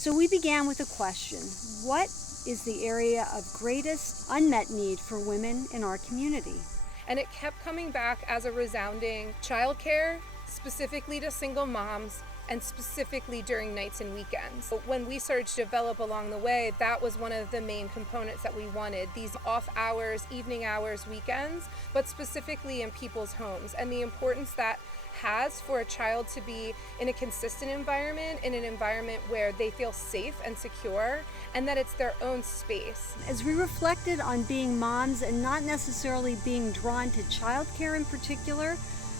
So we began with a question: what is the area of greatest unmet need for women in our community? And it kept coming back as a resounding childcare, specifically to single moms, and specifically during nights and weekends. When we started to develop along the way, that was one of the main components that we wanted, these off hours, evening hours, weekends, but specifically in people's homes, and the importance that has for a child to be in a consistent environment, in an environment where they feel safe and secure, and that it's their own space. As we reflected on being moms and not necessarily being drawn to childcare in particular,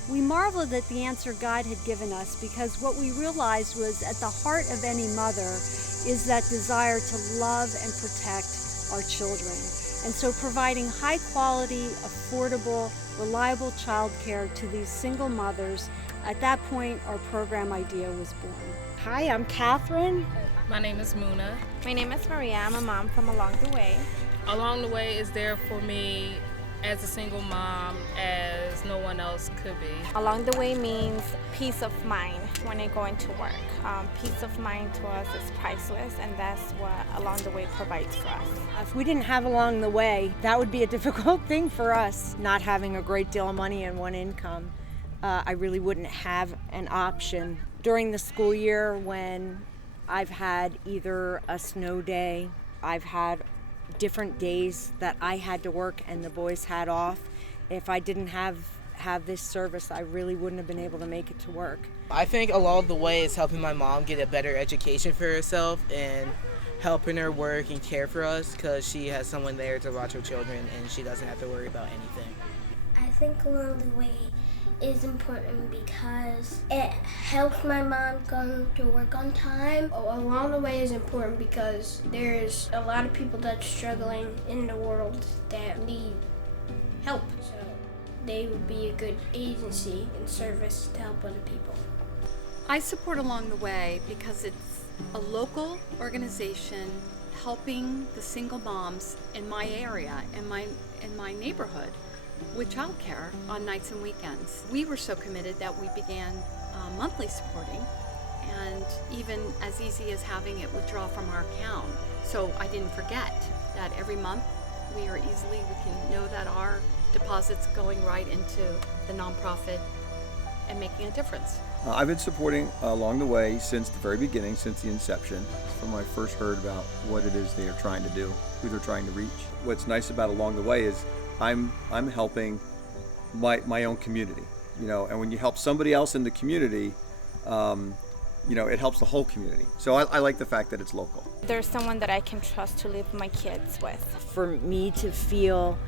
we marveled at the answer God had given us, because what we realized was at the heart of any mother is that desire to love and protect our children. And so providing high quality, affordable, reliable childcare to these single mothers, at that point our program idea was born. Hi, I'm Catherine. My name is Muna. My name is Maria. I'm a mom from Along the Way. Along the Way is there for me as a single mom as no one else could be. Along the Way means peace of mind when I go into work. Peace of mind to us is priceless, and that's what Along the Way provides for us. If we didn't have Along the Way, that would be a difficult thing for us, not having a great deal of money and one income. I really wouldn't have an option. During the school year, when I've had either a snow day, I've had different days that I had to work and the boys had off. If I didn't have this service, I really wouldn't have been able to make it to work. I think Along the Way is helping my mom get a better education for herself and helping her work and care for us, because she has someone there to watch her children and she doesn't have to worry about anything. I think Along the Way is important because it helps my mom go to work on time. Along the Way is important because there's a lot of people that's struggling in the world that need help. So they would be a good agency and service to help other people. I support Along the Way because it's a local organization helping the single moms in my area, in my neighborhood, with childcare on nights and weekends. We were so committed that we began monthly supporting, and even as easy as having it withdraw from our account. So I didn't forget that every month we can know that our deposit's going right into the nonprofit and making a difference. I've been supporting Along the Way since the very beginning, since the inception, from when I first heard about what it is they are trying to do, who they're trying to reach. What's nice about Along the Way is I'm helping my own community, and when you help somebody else in the community, it helps the whole community. So I like the fact that it's local. There's someone that I can trust to leave my kids with. For me to feel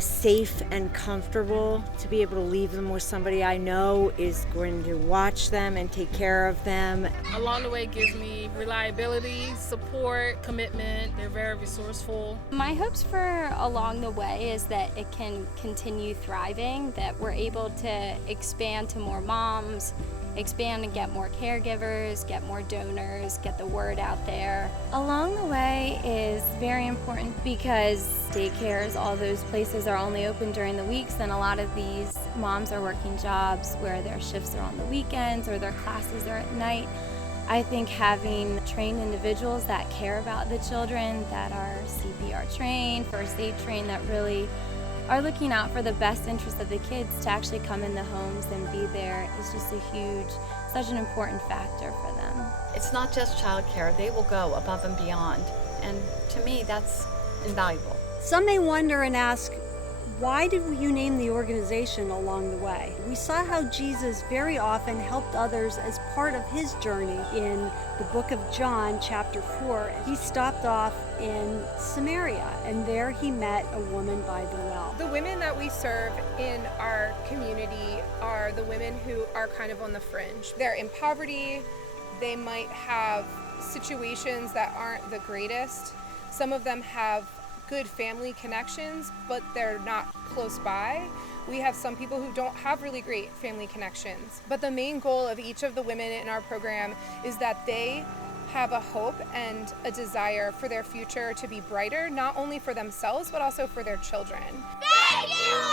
safe and comfortable, to be able to leave them with somebody I know is going to watch them and take care of them. Along the Way gives me reliability, support, commitment. They're very resourceful. My hopes for Along the Way is that it can continue thriving, that we're able to expand to more moms, expand and get more caregivers, get more donors, get the word out there. Along the Way is very important because daycares, all those places are only open during the weeks, and a lot of these moms are working jobs where their shifts are on the weekends or their classes are at night. I think having trained individuals that care about the children, that are CPR trained, first aid trained, that really are looking out for the best interest of the kids to actually come in the homes and be there is just such an important factor for them. It's not just childcare, they will go above and beyond, and to me that's invaluable. Some may wonder and ask, why did you name the organization Along the Way? We saw how Jesus very often helped others as part of his journey. In the book of John, chapter 4, he stopped off in Samaria, and there he met a woman by the well. The women that we serve in our community are the women who are kind of on the fringe. They're in poverty, they might have situations that aren't the greatest. Some of them have good family connections, but they're not close by. We have some people who don't have really great family connections. But the main goal of each of the women in our program is that they have a hope and a desire for their future to be brighter, not only for themselves, but also for their children. Thank you!